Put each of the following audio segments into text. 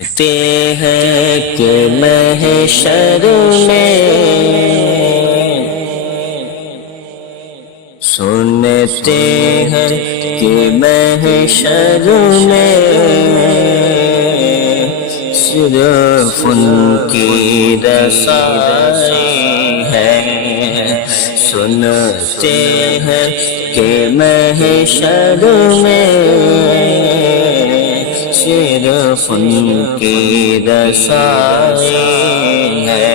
تے ہیں کہ محشر میں سنتے ہیں کہ محشر میں صرف ان کی رسائی ہے، سنتے ہیں کہ محشر میں صرف ان کی رسائی ہے،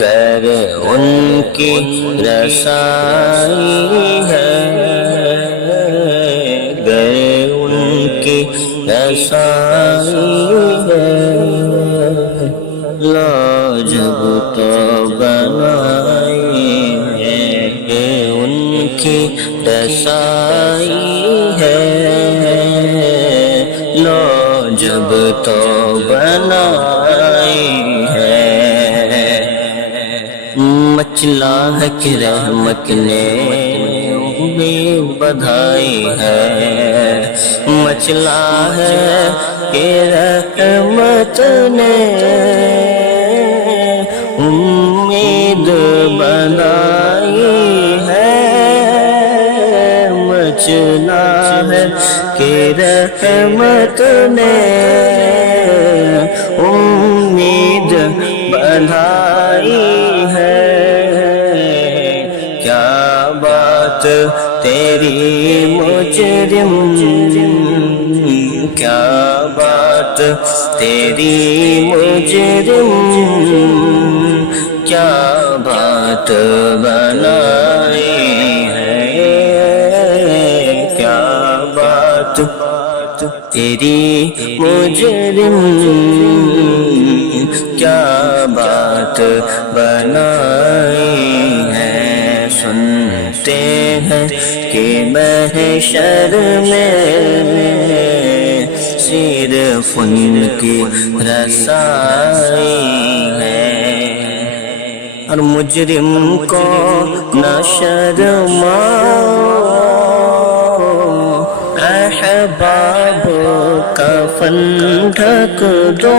گر ان کی رسائی ہے، گر ان کی رسائی ہے، لاجب تو بنائی ہے ان کی رسائی ہے، لاجب تو بنائی ہے، مچلا ہے کہ رحمت نے بھی بدھائی ہے، مچلا ہے کہ رحمت نے امید بنائی ہے، مچلا ہے کہ رحمت نے امید بنائی ہے، کیا بات تیری مجرم، کیا بات تیری مجرم، کیا بات بنائی ہے، کیا بات تیری مجرم، کیا بات بنائی ہے، سنتے ہیں کہ محشر میں صرف ان کی رسائی ہے، اور مجرم کو نہ شرماؤ، احباب کفن ڈھک دو،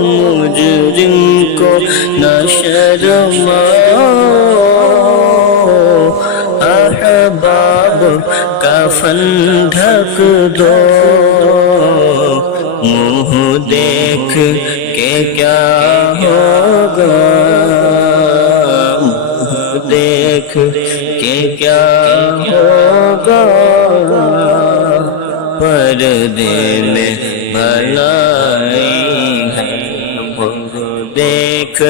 مجرم کو نہ شرماؤ، احباب کفن ڈھک دو، منہ دیکھ کے کیا ہوگا، منہ دیکھ کے کیا ہوگا، پردے میں بھلائی ہے، منہ دیکھ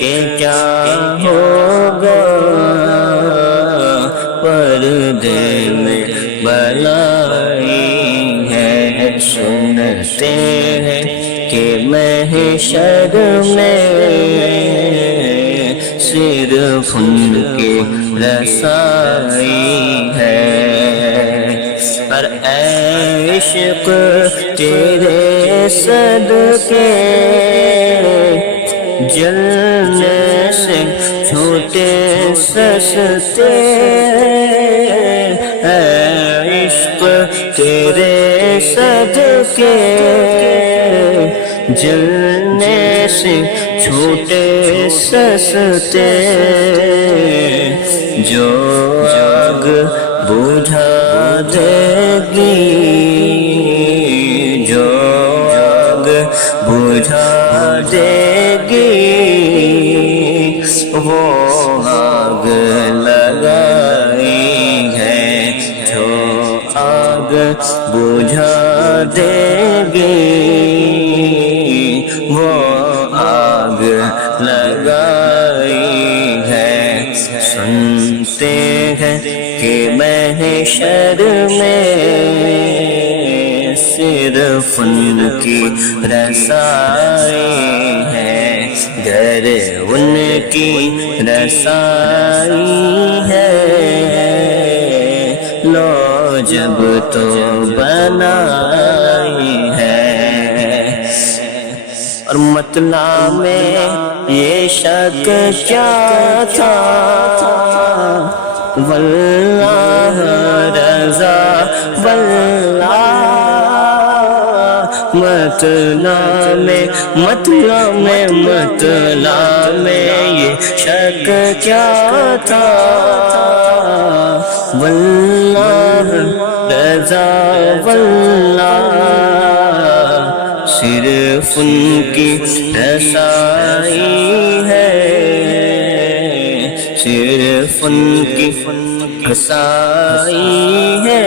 کے کیا ہوگا، پردے میں بھلائی ہے، سنتے ہیں کہ محشر میں صرف ان کی رسائی ہے، اور اے عشق تیرے صدقے جلنے سے چھوٹے سستے، اے عشق تیرے صدقے جلنے سے چھوٹے سستے، جو آگ بجھا دے گی، جو آگ بجھا دے گی، وہ آگ لگائی ہے، جو آگ بجھا دے گی، وہ آگ لگائی ہے، سنتے ہیں کہ محشر میں صرف ان کی رسائی ہے، گر ان کی رسائی ہے، لاجب تو بنائی ہے، اور مطلع میں یہ شک کیا تھا، واللہ رضا واللہ مطلع میں یہ شک کیا تھا، واللہ رضا واللہ صرف ان کی رسائی ہے، صرف ان کی رسائی ہے،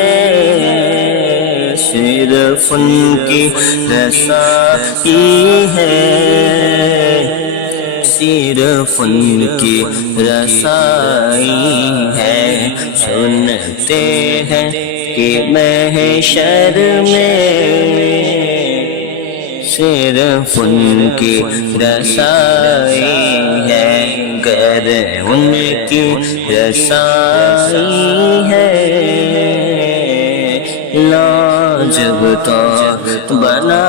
صرف ان کی رسائی ہے، صرف ان کی رسائی ہے۔ سنتے ہیں کہ محشر میں صرف ان کی رسائی ہے، گر ان کی رسائی ہے، لاجب تو بنا